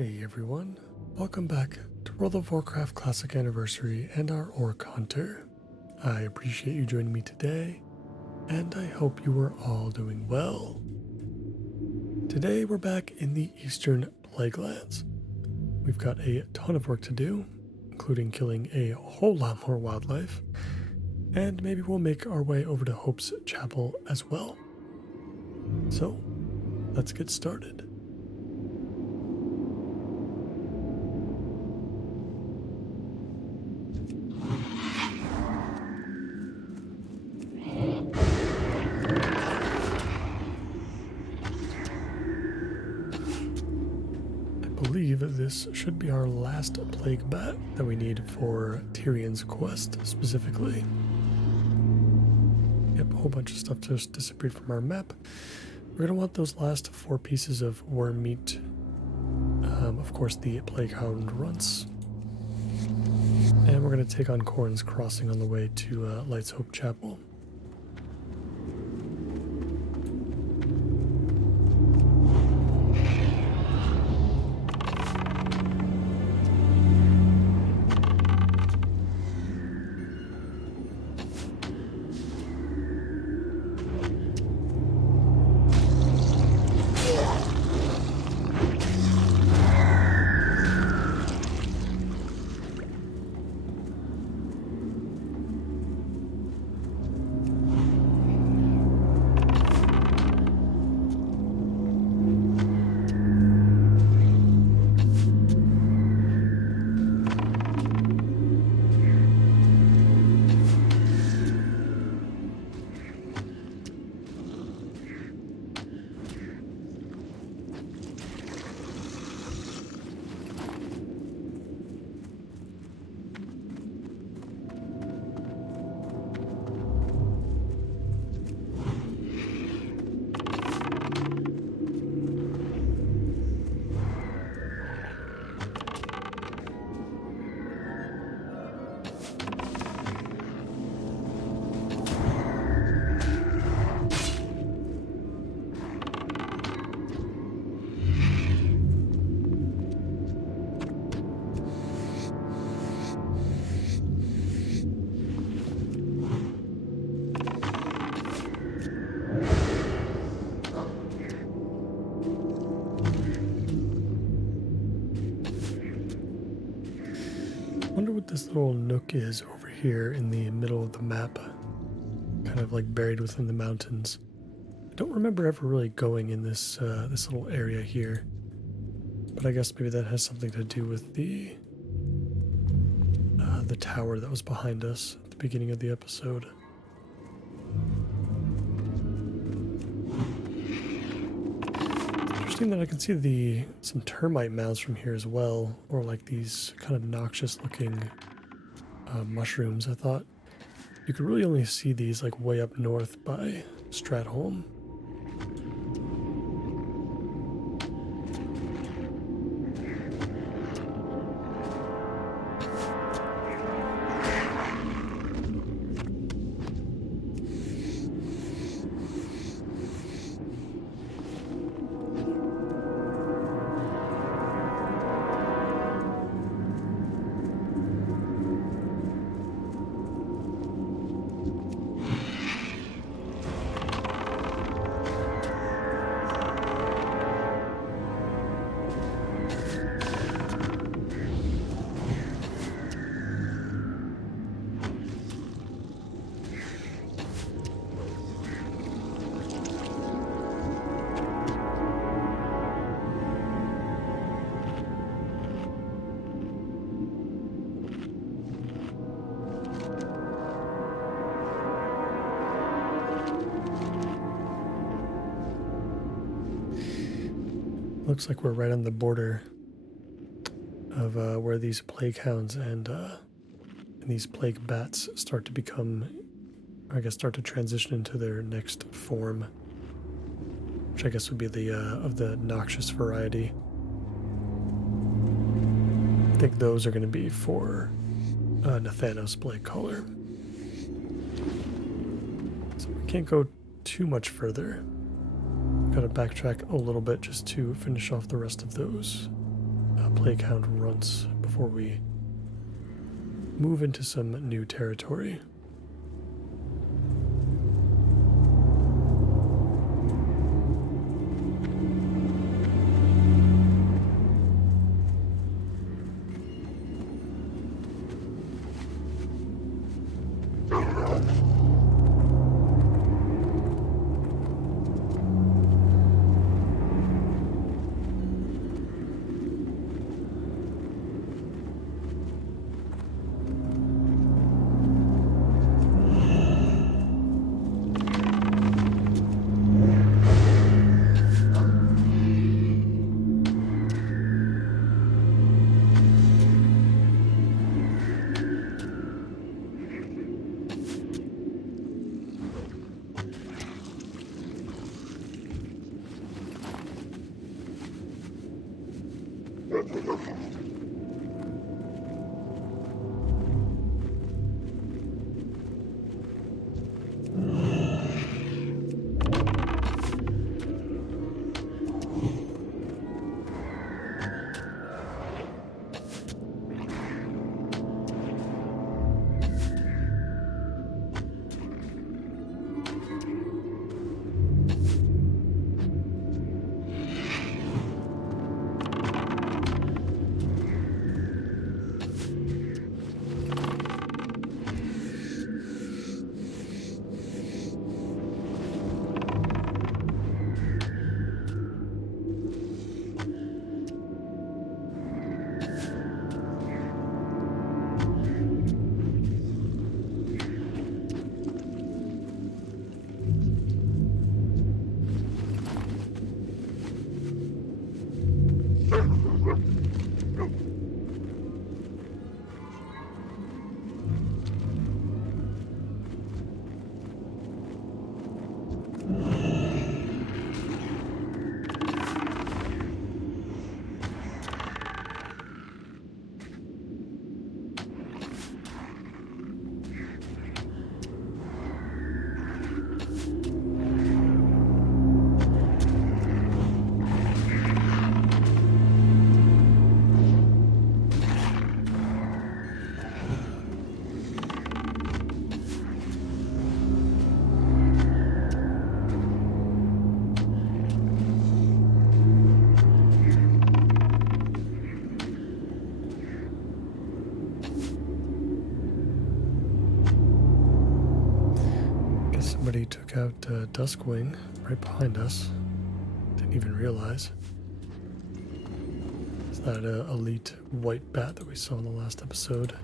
Hey everyone, welcome back to World of Warcraft Classic Anniversary and our Orc Hunter. I appreciate you joining me today, and I hope you are all doing well. Today we're back in the Eastern Plaguelands. We've got a ton of work to do, including killing a whole lot more wildlife, and maybe we'll make our way over to Hope's Chapel as well. So, let's get started. This should be our last plague bat that we need for Tyrion's quest specifically. Yep, a whole bunch of stuff just disappeared from our map. We're going to want those last 4 pieces of worm meat. Of course, the plague hound runts. And we're going to take on Khorne's Crossing on the way to Light's Hope Chapel. Wonder what this little nook is over here in the middle of the map, kind of like buried within the mountains. I don't remember ever really going in this this little area here, but I guess maybe that has something to do with the tower that was behind us at the beginning of the episode. That I can see some termite mounds from here as well, or like these kind of noxious looking mushrooms. I thought you could really only see these like way up north by Stratholme. Looks like we're right on the border of where these plague hounds and these plague bats start to become, I guess, start to transition into their next form, which I guess would be the of the noxious variety. I think those are going to be for Nathanos Plague Caller. So we can't go too much further. Got to backtrack a little bit just to finish off the rest of those plague hound runts before we move into some new territory. Somebody took out Duskwing right behind us. Didn't even realize. Is that elite white bat that we saw in the last episode?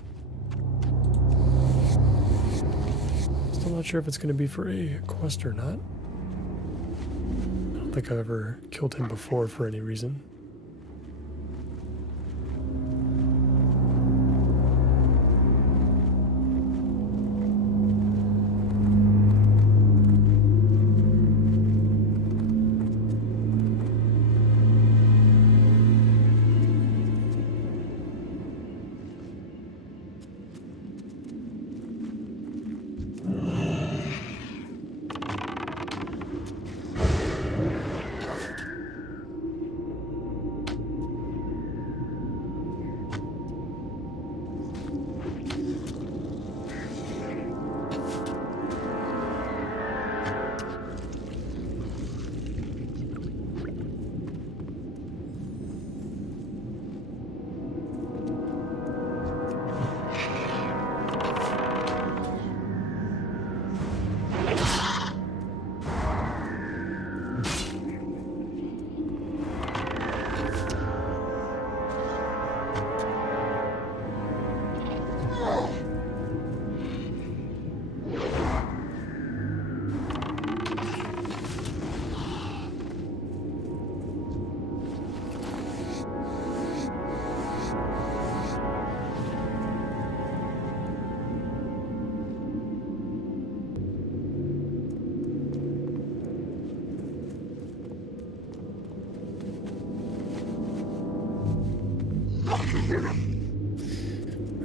Still not sure if it's going to be for a quest or not. I don't think I've ever killed him before for any reason.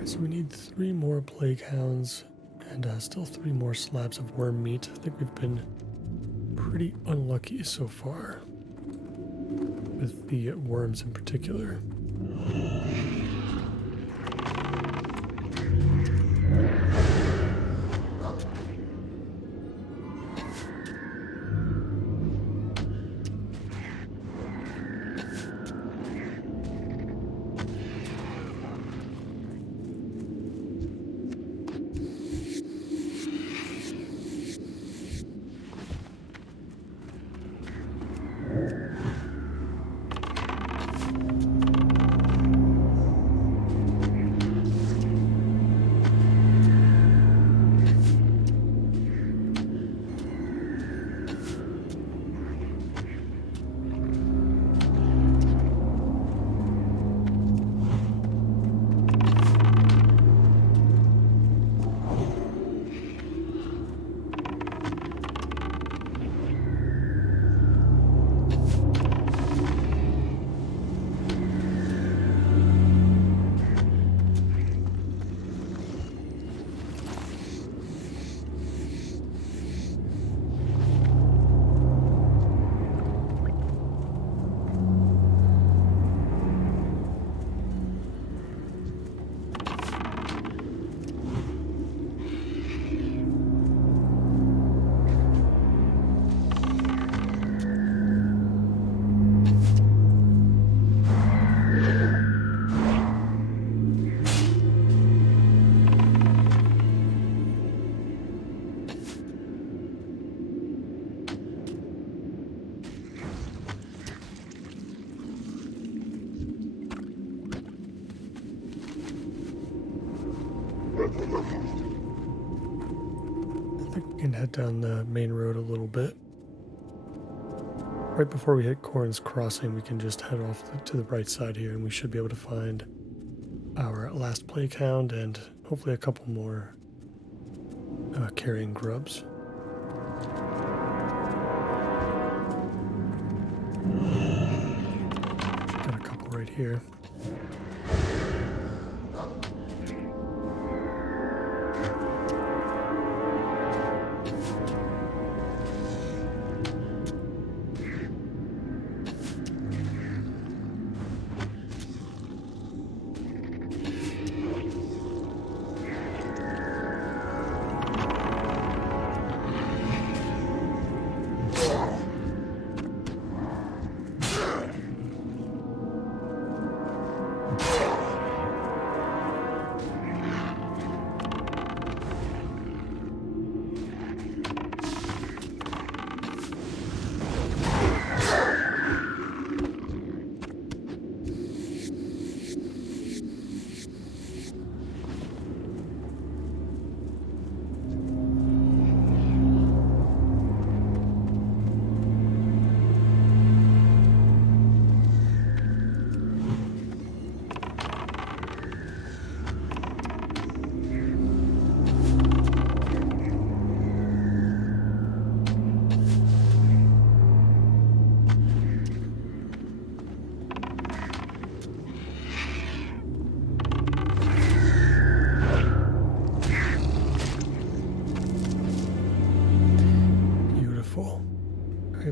So we need 3 more plague hounds and still 3 more slabs of worm meat. I think we've been pretty unlucky so far with the worms in particular. I think we can head down the main road a little bit. Right before we hit Corn's Crossing, we can just head off to the right side here, and we should be able to find our last plague hound and hopefully a couple more carrying grubs. Got a couple right here.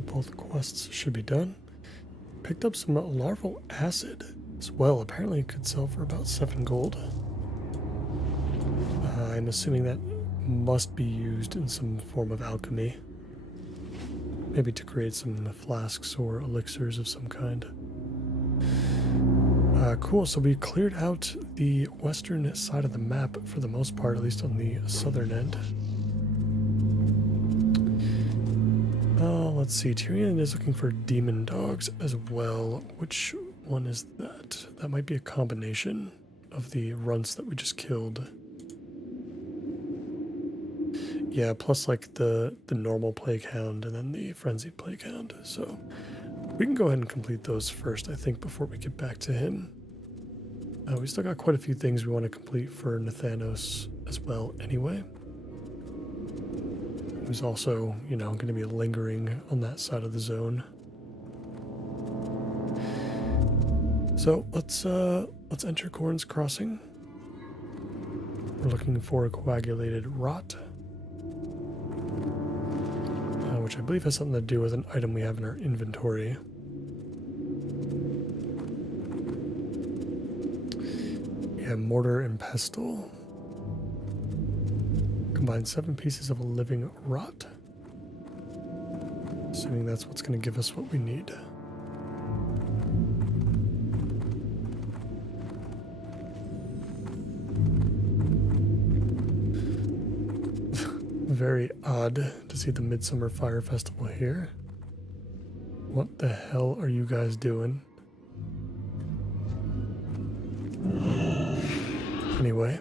Both quests should be done. Picked up some larval acid as well. Apparently it could sell for about 7 gold. I'm assuming that must be used in some form of alchemy. Maybe to create some flasks or elixirs of some kind. Cool, so we cleared out the western side of the map for the most part, at least on the southern end. Let's see, Tyrion is looking for demon dogs as well. Which one is that? That might be a combination of the runts that we just killed. Yeah, plus like the normal plague hound and then the frenzied plague hound. So we can go ahead and complete those first, I think, before we get back to him. We still got quite a few things we want to complete for Nathanos as well anyway. Who's also, you know, going to be lingering on that side of the zone. So let's enter Corn's Crossing. We're looking for a coagulated rot, which I believe has something to do with an item we have in our inventory. Okay, mortar and pestle. Combine 7 pieces of a living rot. Assuming that's what's going to give us what we need. Very odd to see the Midsummer Fire Festival here. What the hell are you guys doing? Anyway.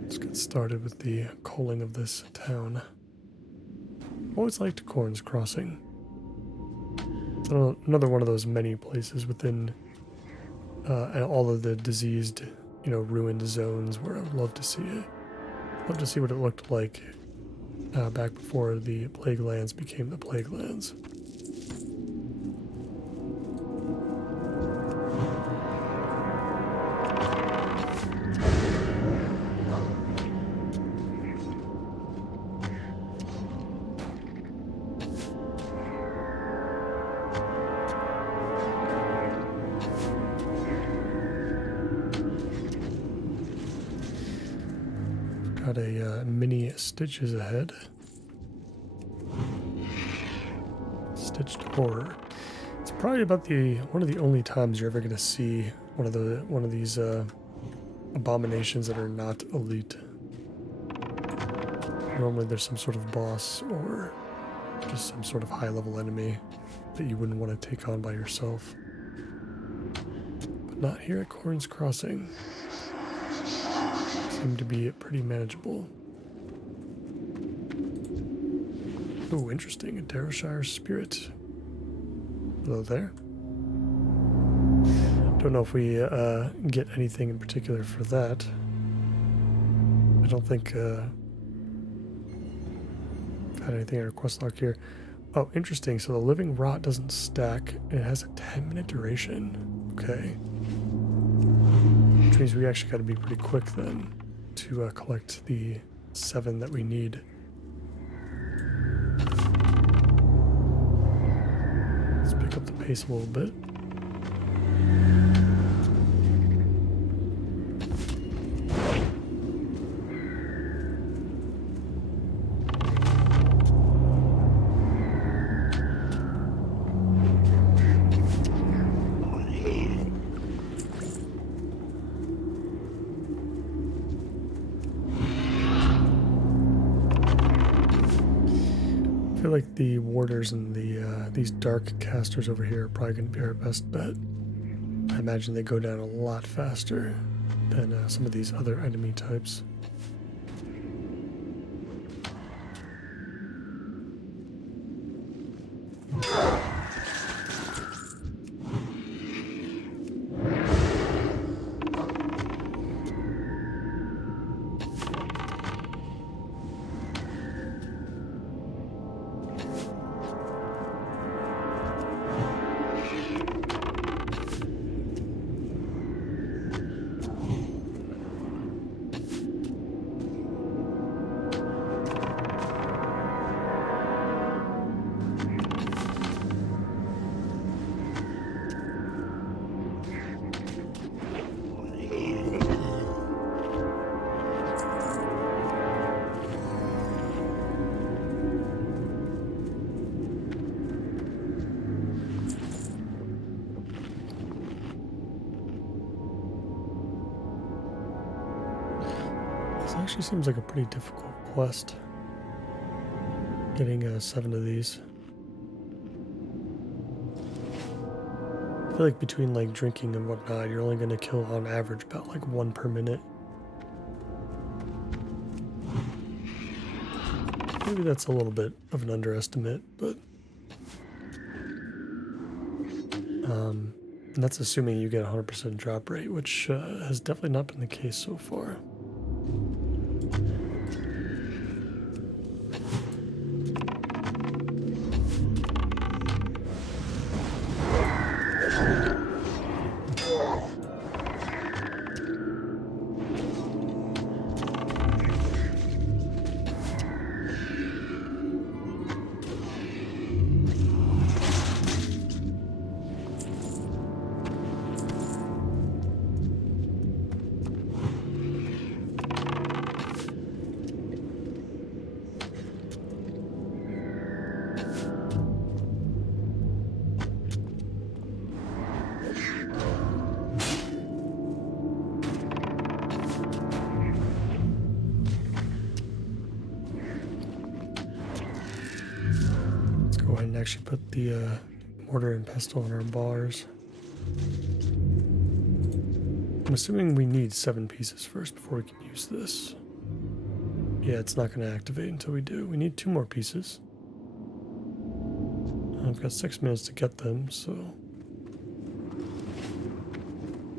Let's get started with the coaling of this town. Always liked Corn's Crossing. Another one of those many places within all of the diseased, ruined zones where I would love to see it. Love to see what it looked like back before the Plague Lands became the Plague Lands. Got a mini Stitches ahead. Stitched horror. It's probably about one of the only times you're ever going to see one of these abominations that are not elite. Normally there's some sort of boss or just some sort of high-level enemy that you wouldn't want to take on by yourself. But not here at Corn's Crossing. Seem to be pretty manageable. Oh, interesting. A Darrowshire spirit. Hello there. Don't know if we get anything in particular for that. I don't think I've had anything in our quest log here. Oh, interesting. So the living rot doesn't stack, and it has a 10-minute duration. Okay. Which means we actually got to be pretty quick then to collect the 7 that we need. Let's pick up the pace a little bit. I feel like the warders and these dark casters over here are probably going to be our best bet. I imagine they go down a lot faster than some of these other enemy types. This actually seems like a pretty difficult quest. Getting 7 of these. I feel like between like drinking and whatnot, you're only going to kill on average about like 1 per minute. Maybe that's a little bit of an underestimate, but and that's assuming you get a 100% drop rate, which has definitely not been the case so far. Let's go ahead and actually put the mortar and pestle in our bars. I'm assuming we need 7 pieces first before we can use this. Yeah, it's not going to activate until we do. We need 2 more pieces. I've got 6 minutes to get them, so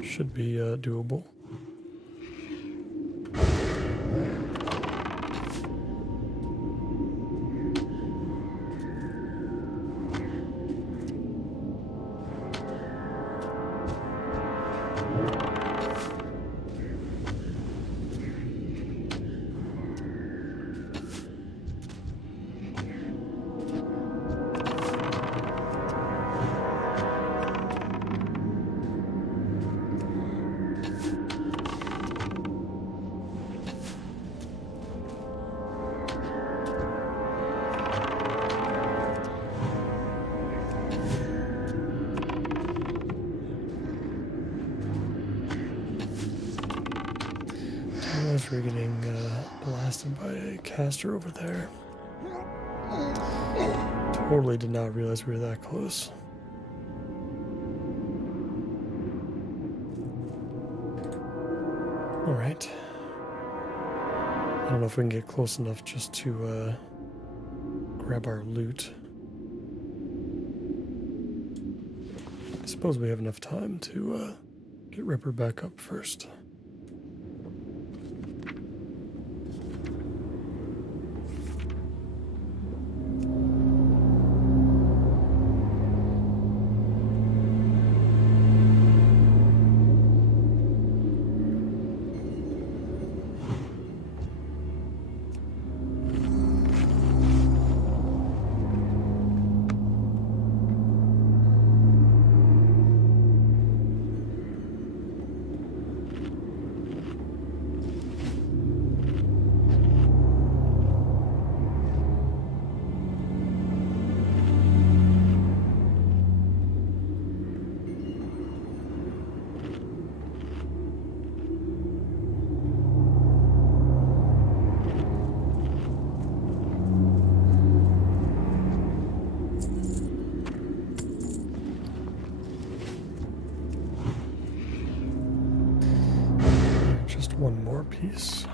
should be doable. We're getting blasted by a caster over there. Totally did not realize we were that close. Alright. I don't know if we can get close enough just to grab our loot. I suppose we have enough time to get Ripper back up first. One more piece.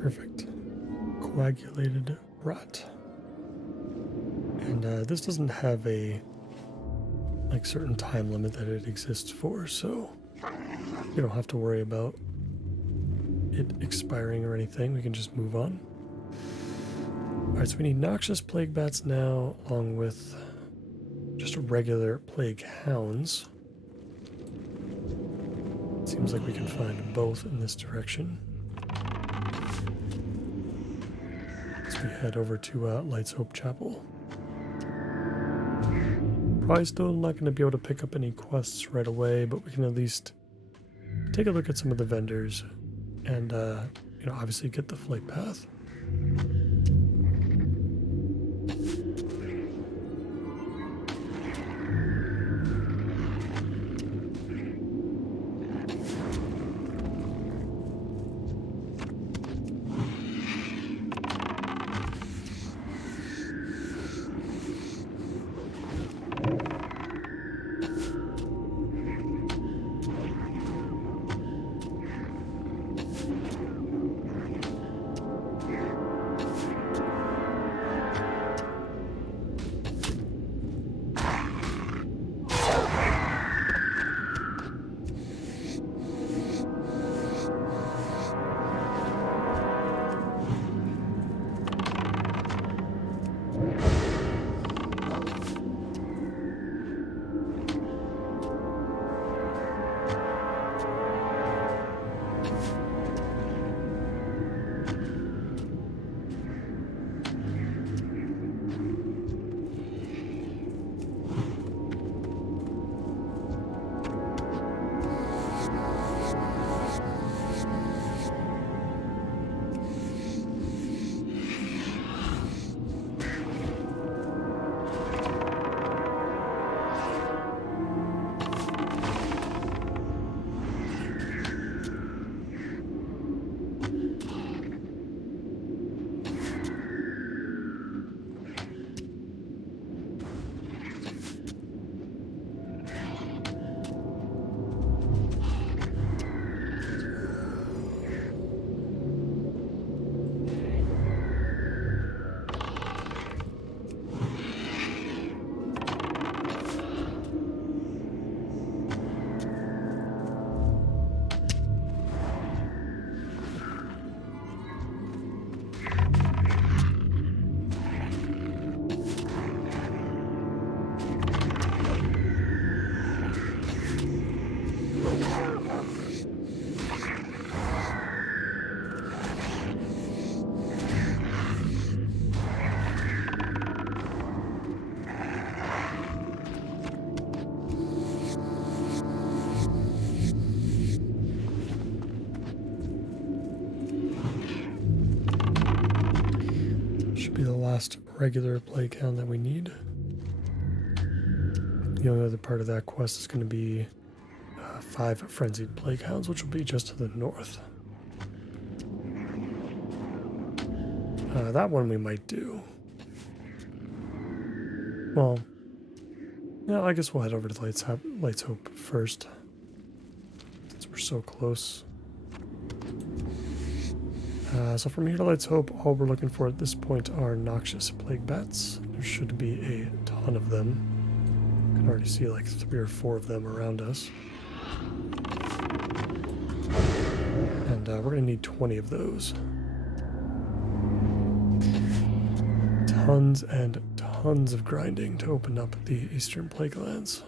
Perfect. Coagulated rot. And this doesn't have a certain time limit that it exists for, so you don't have to worry about it expiring or anything. We can just move on. Alright, so we need noxious plague bats now, along with just regular plague hounds. Seems like we can find both in this direction. We head over to Light's Hope Chapel. Probably still not going to be able to pick up any quests right away, but we can at least take a look at some of the vendors and, obviously get the flight path. should be the last regular plague hound that we need. The only other part of that quest is going to be 5 frenzied plague hounds, which will be just to the north. That one we might do. Well, yeah, I guess we'll head over to Light's Hope first, since we're so close. So from here to Light's Hope, all we're looking for at this point are noxious plague bats. There should be a ton of them. You can already see like 3 or 4 of them around us. And we're going to need 20 of those. Tons and tons of grinding to open up the Eastern Plague Lands.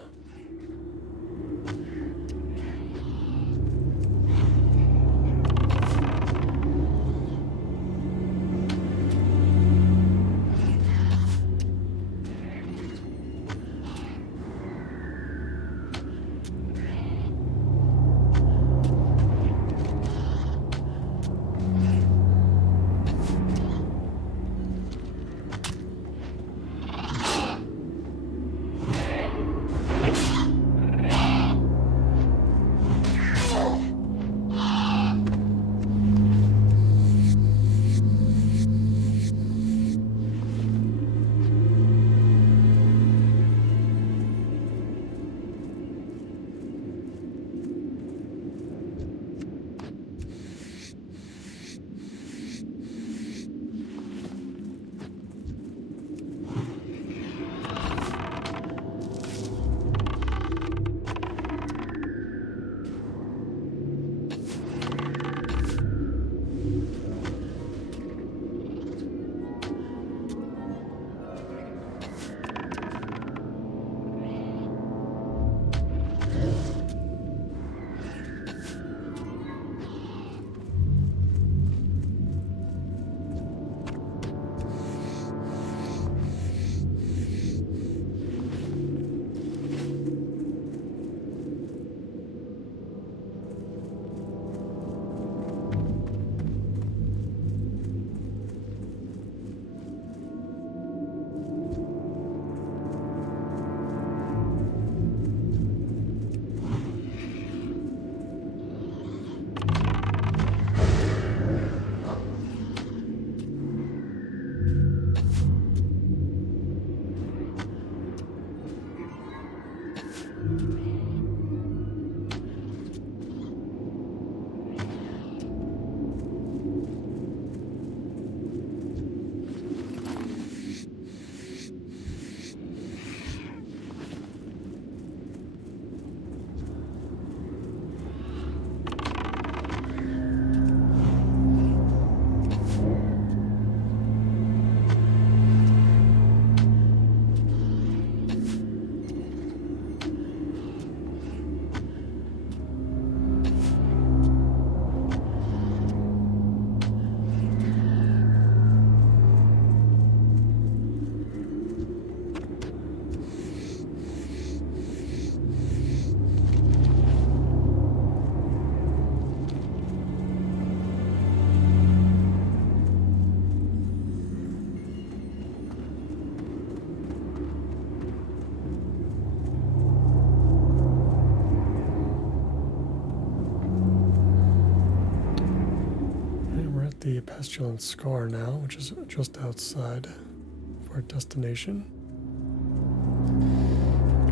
The Pestilent Scar now, which is just outside of our destination.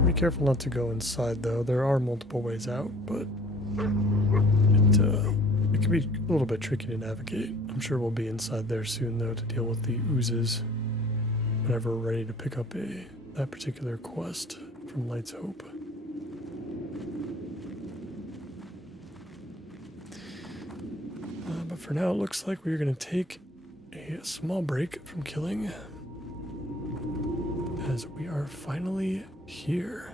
Be careful not to go inside though. There are multiple ways out, but it can be a little bit tricky to navigate. I'm sure we'll be inside there soon though to deal with the oozes whenever we're ready to pick up that particular quest from Light's Hope. But for now, it looks like we're going to take a small break from killing as we are finally here.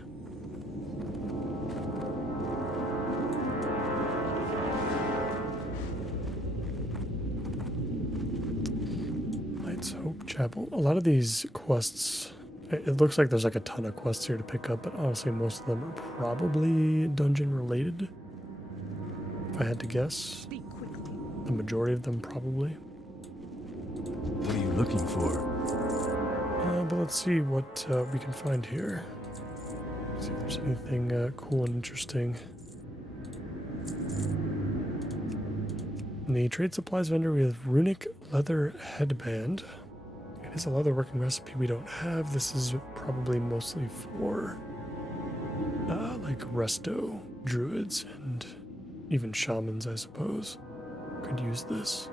Light's Hope Chapel. A lot of these quests, it looks like there's like a ton of quests here to pick up, but honestly, most of them are probably dungeon related, if I had to guess. The majority of them probably. What are you looking for? But let's see what we can find here. See if there's anything cool and interesting. In the trade supplies vendor, we have runic leather headband. It is a leatherworking recipe we don't have. This is probably mostly for like resto druids and even shamans, I suppose. Could use this.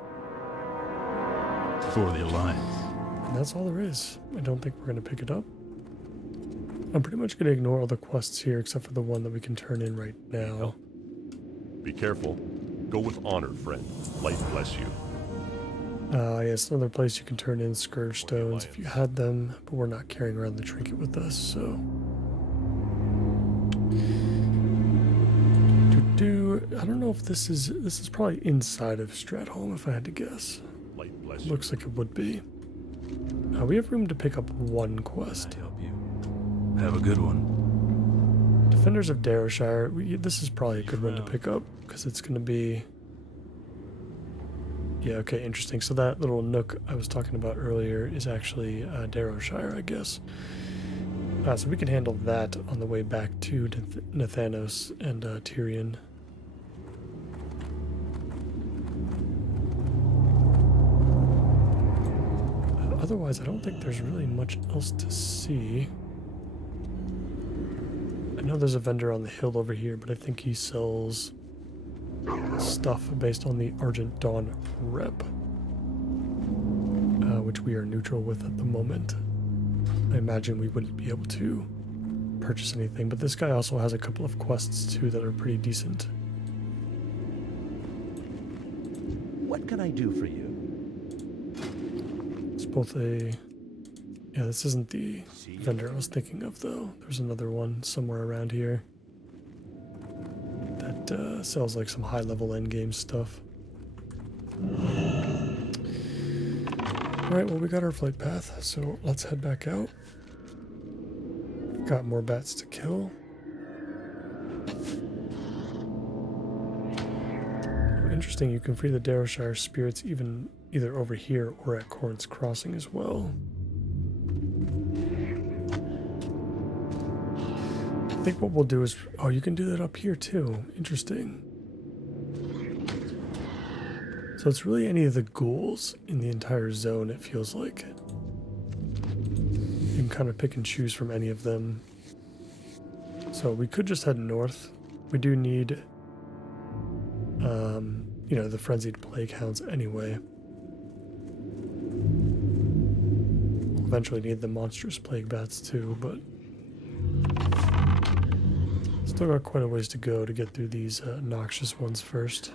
For the Alliance. And that's all there is. I don't think we're going to pick it up. I'm pretty much going to ignore all the quests here except for the one that we can turn in right now. Be careful. Go with honor, friend. Light bless you. Yes, another place you can turn in scourge stones if you had them, but we're not carrying around the trinket with us, so. I don't know if this is probably inside of Stratholme if I had to guess. Light bless you. Looks like it would be. We have room to pick up one quest. I help you. Have a good one. Defenders of Darrowshire. This is probably a good one to pick up because it's going to be. Yeah, okay, interesting. So that little nook I was talking about earlier is actually Darrowshire, I guess. So we can handle that on the way back to Nathanos and Tyrion. Otherwise, I don't think there's really much else to see. I know there's a vendor on the hill over here, but I think he sells stuff based on the Argent Dawn rep, which we are neutral with at the moment. I imagine we wouldn't be able to purchase anything, but this guy also has a couple of quests too that are pretty decent. What can I do for you? It's both a... Yeah, this isn't the vendor I was thinking of though. There's another one somewhere around here that sells like some high-level endgame stuff. Alright, well we got our flight path, so let's head back out. Got more bats to kill. Interesting, you can free the Darrowshire spirits either over here or at Corn's Crossing as well. I think what we'll do is... Oh, you can do that up here too. Interesting. So it's really any of the ghouls in the entire zone, it feels like. You can kind of pick and choose from any of them. So we could just head north. We do need, you know, the Frenzied Plague Hounds anyway. We'll eventually need the Monstrous Plague Bats too, but... Still got quite a ways to go to get through these noxious ones first.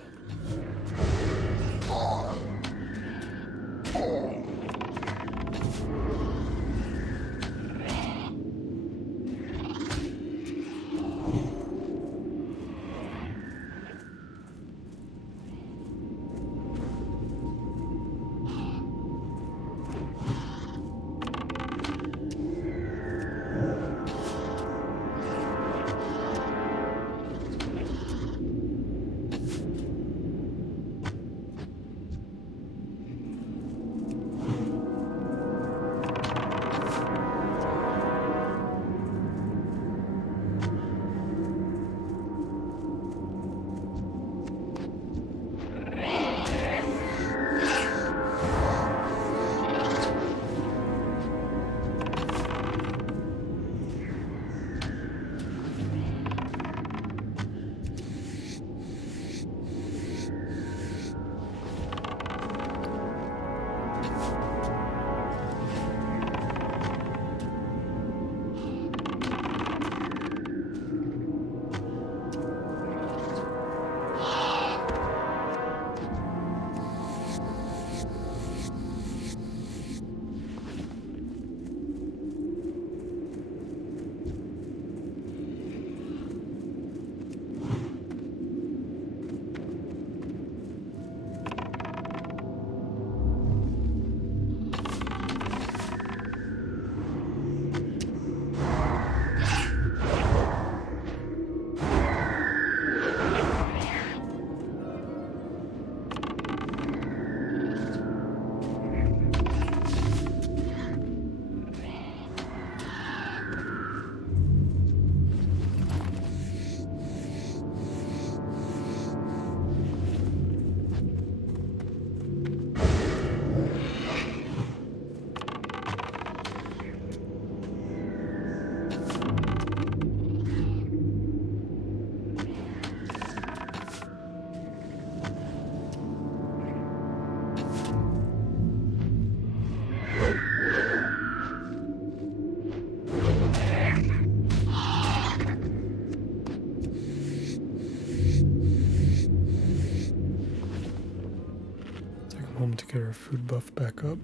get our food buff back up.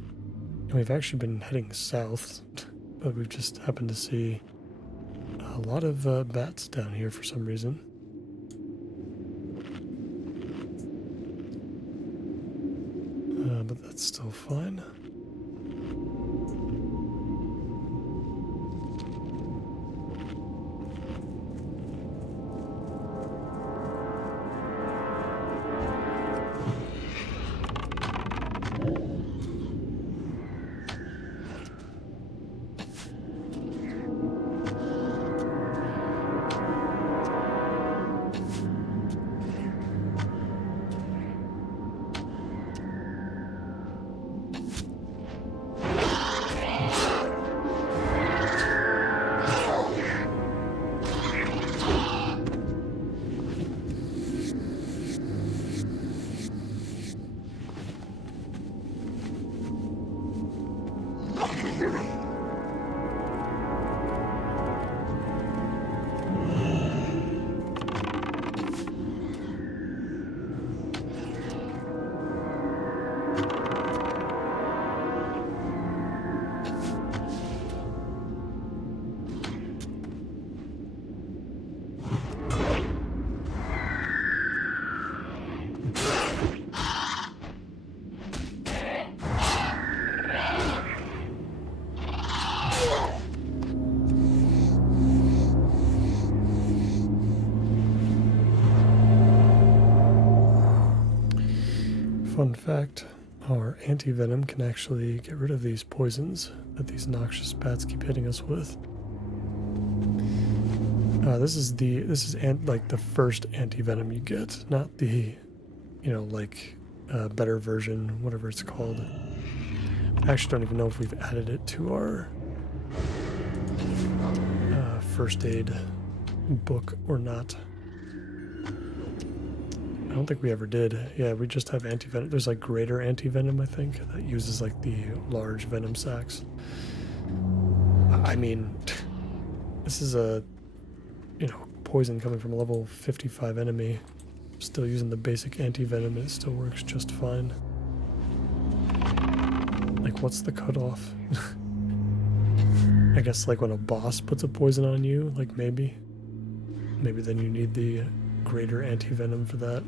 And we've actually been heading south, but we've just happened to see a lot of bats down here for some reason. But that's still fine. Fun fact, our anti-venom can actually get rid of these poisons that these noxious bats keep hitting us with. This is like the first anti-venom you get, not the, better version, whatever it's called. I actually don't even know if we've added it to our first aid book or not. I don't think we ever did. Yeah, we just have anti-venom. There's like greater anti-venom, I think, that uses like the large venom sacs. I mean, this is a, poison coming from a level 55 enemy. Still using the basic anti-venom and it still works just fine. Like, what's the cutoff? I guess like when a boss puts a poison on you, like maybe then you need the greater anti-venom for that.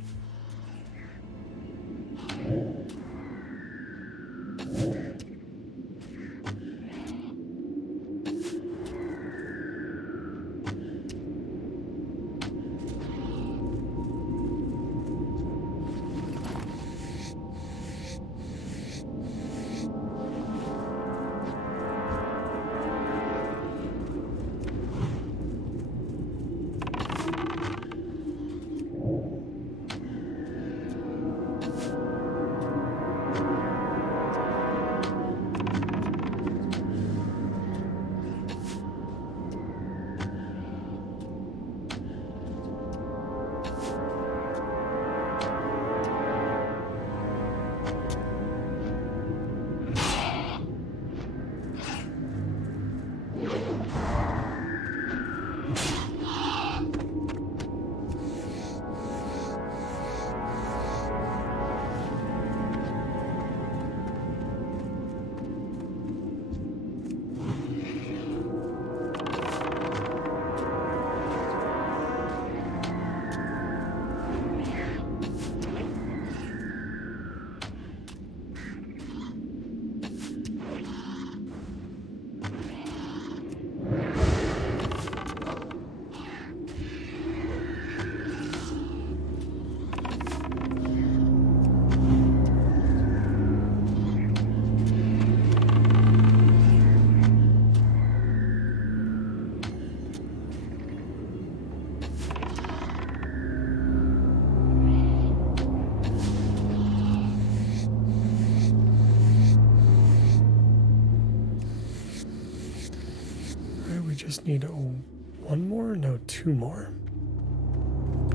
Just need one more? No, two more.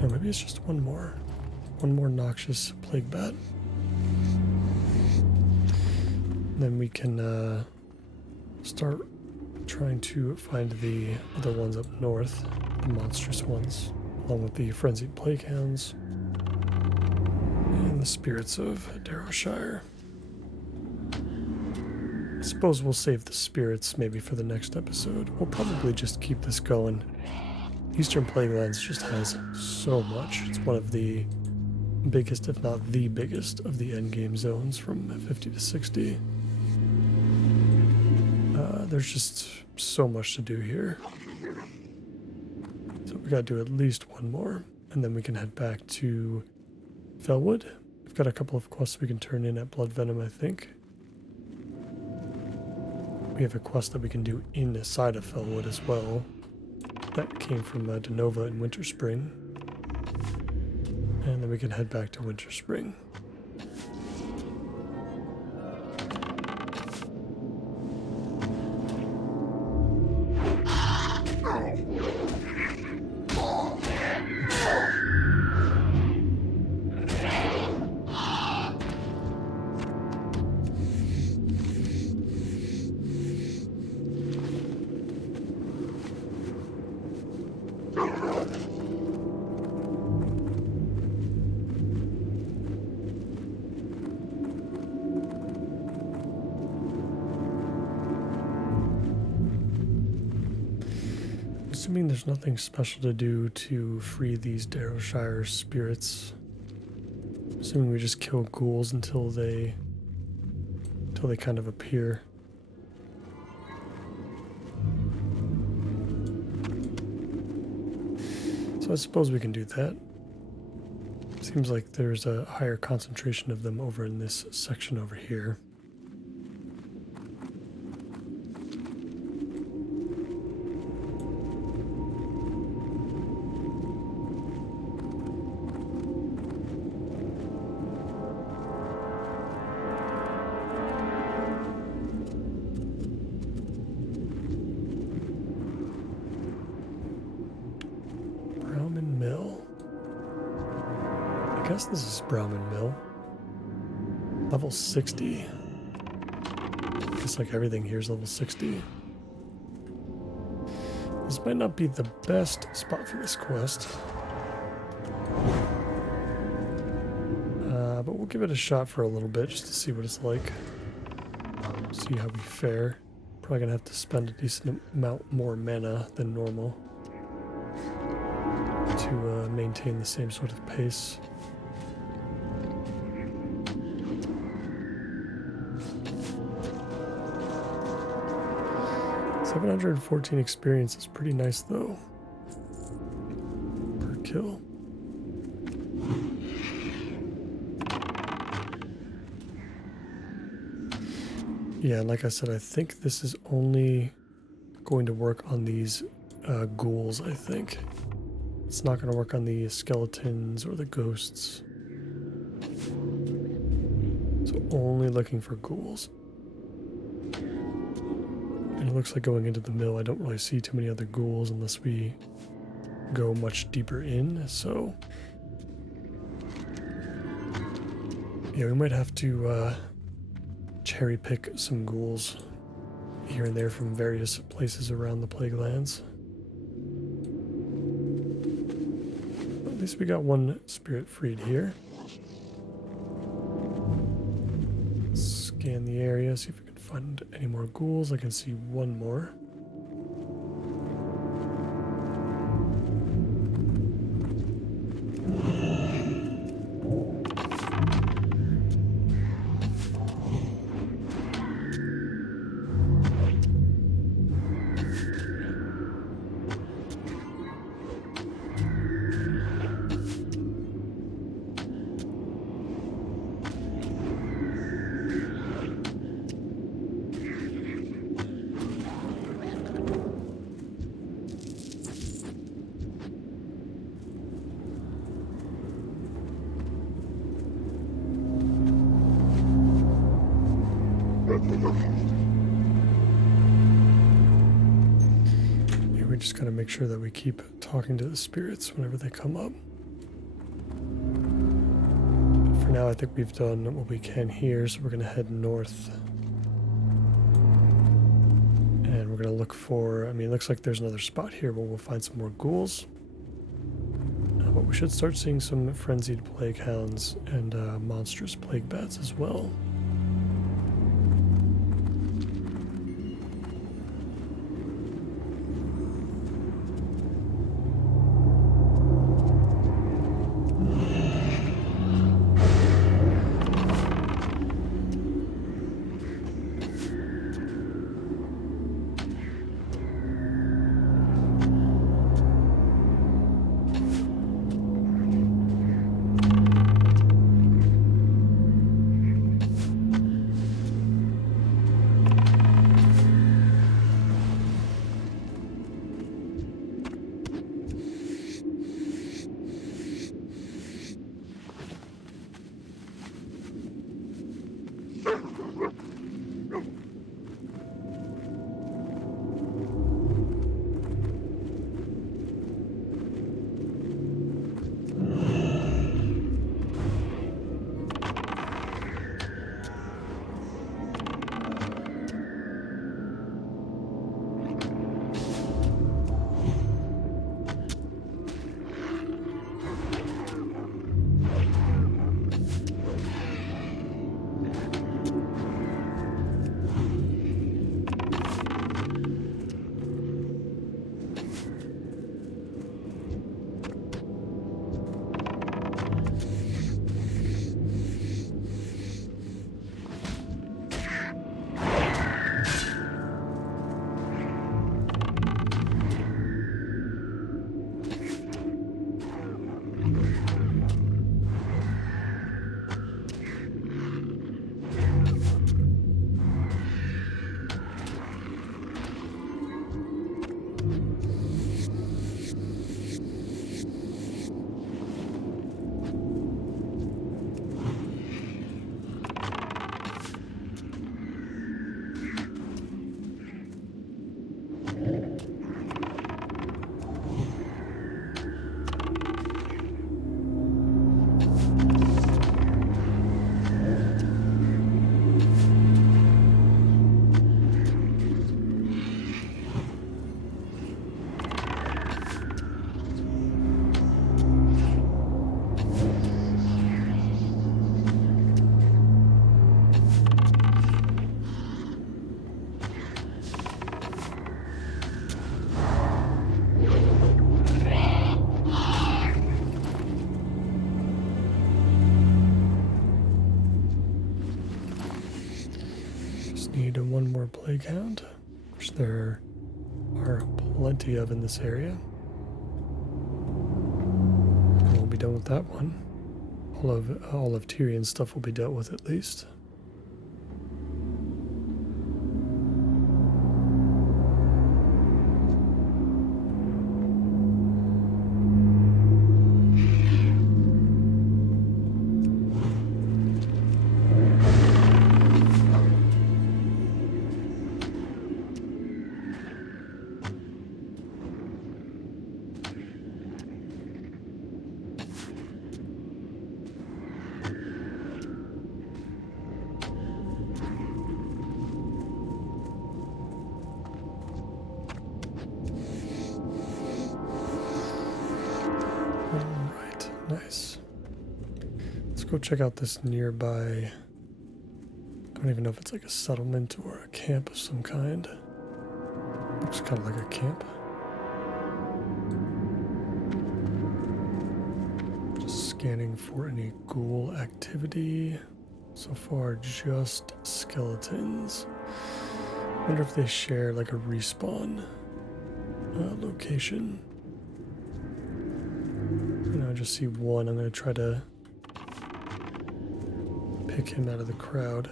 No, maybe it's just one more. One more noxious plague bat. Then we can start trying to find the other ones up north, the monstrous ones, along with the frenzied plague hounds and the spirits of Darrowshire. suppose we'll save the spirits maybe for the next episode. We'll probably just keep this going. Eastern Plaguelands just has so much. It's one of the biggest, if not the biggest, of the endgame zones from 50 to 60. There's just so much to do here. So we gotta do at least one more, and then we can head back to Felwood. We've got a couple of quests we can turn in at Blood Venom, I think. We have a quest that we can do inside of Felwood as well. That came from Denova in Winter Spring. And then we can head back to Winter Spring. Assuming there's nothing special to do to free these Darrowshire spirits. Assuming we just kill ghouls until they kind of appear. So I suppose we can do that. Seems like there's a higher concentration of them over in this section over here. I guess this is Brahmin Mill. Level 60. Just like everything here is level 60. This might not be the best spot for this quest. But we'll give it a shot for a little bit just to see what it's like. See how we fare. Probably gonna have to spend a decent amount more mana than normal to maintain the same sort of pace. $714 experience is pretty nice though, per kill. Yeah, and like I said, I think this is only going to work on these ghouls, I think. It's not going to work on the skeletons or the ghosts. So only looking for ghouls. And it looks like going into the mill, I don't really see too many other ghouls unless we go much deeper in, so yeah, we might have to cherry pick some ghouls here and there from various places around the Plaguelands. At least we got one spirit freed here. Scan the area, see if we can find any more ghouls. I can see one more. Yeah, we just gotta make sure that we keep talking to the spirits whenever they come up. But for now, I think we've done what we can here, so we're gonna head north. And we're gonna look for, I mean, it looks like there's another spot here where we'll find some more ghouls. But we should start seeing some frenzied plague hounds and monstrous plague bats as well. Just need one more plague hound, which there are plenty of in this area. And we'll be done with that one. All of Tyrion's stuff will be dealt with at least. Alright, nice. Let's go check out this nearby. I don't even know if it's like a settlement or a camp of some kind. Looks kind of like a camp. Just scanning for any ghoul activity. So far, just skeletons. Wonder if they share like a respawn location. I just see one. I'm going to try to pick him out of the crowd.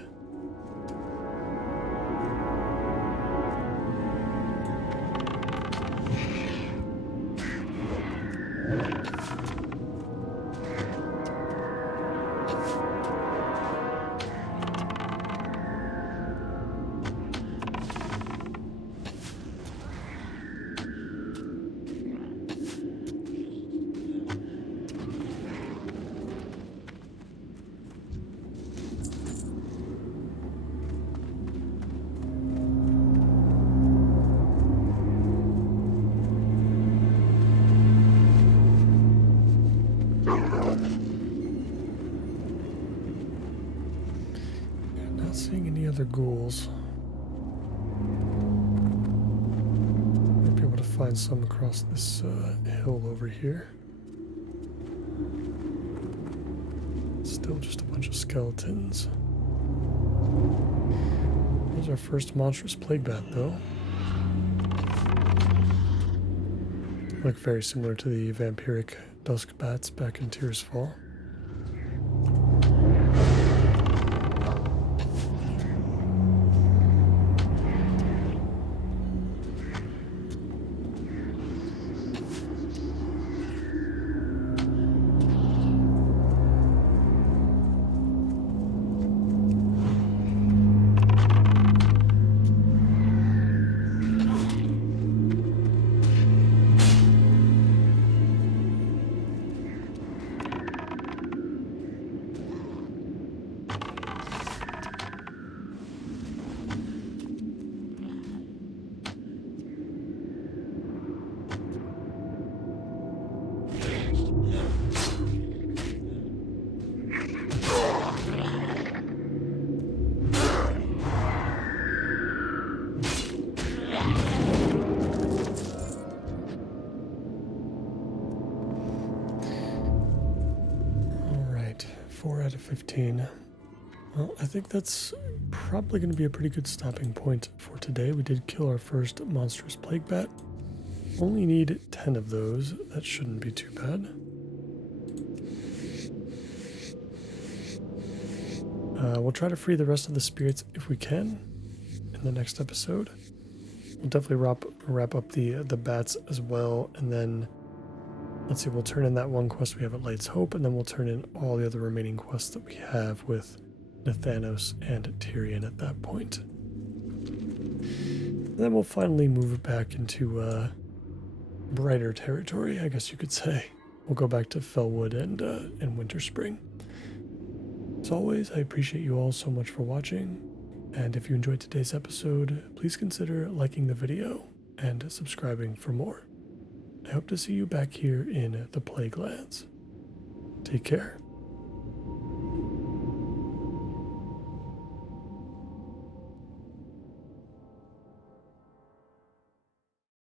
Not seeing any other ghouls. Might be able to find some across this hill over here. Still just a bunch of skeletons. There's our first monstrous plague bat, though. Look very similar to the vampiric dusk bats back in Tears Fall. Alright, 4 out of 15. Well, I think that's probably going to be a pretty good stopping point for today. We did kill our first monstrous plague bat. Only need 10 of those. That shouldn't be too bad. We'll try to free the rest of the spirits if we can in the next episode. We'll definitely wrap up the bats as well, and then let's see, we'll turn in that one quest we have at Light's Hope, and then we'll turn in all the other remaining quests that we have with Nathanos and Tyrion at that point. And then we'll finally move back into brighter territory, I guess you could say. We'll go back to Fellwood and Winterspring. As always, I appreciate you all so much for watching, and if you enjoyed today's episode, please consider liking the video and subscribing for more. I hope to see you back here in the Plaguelands. Take care.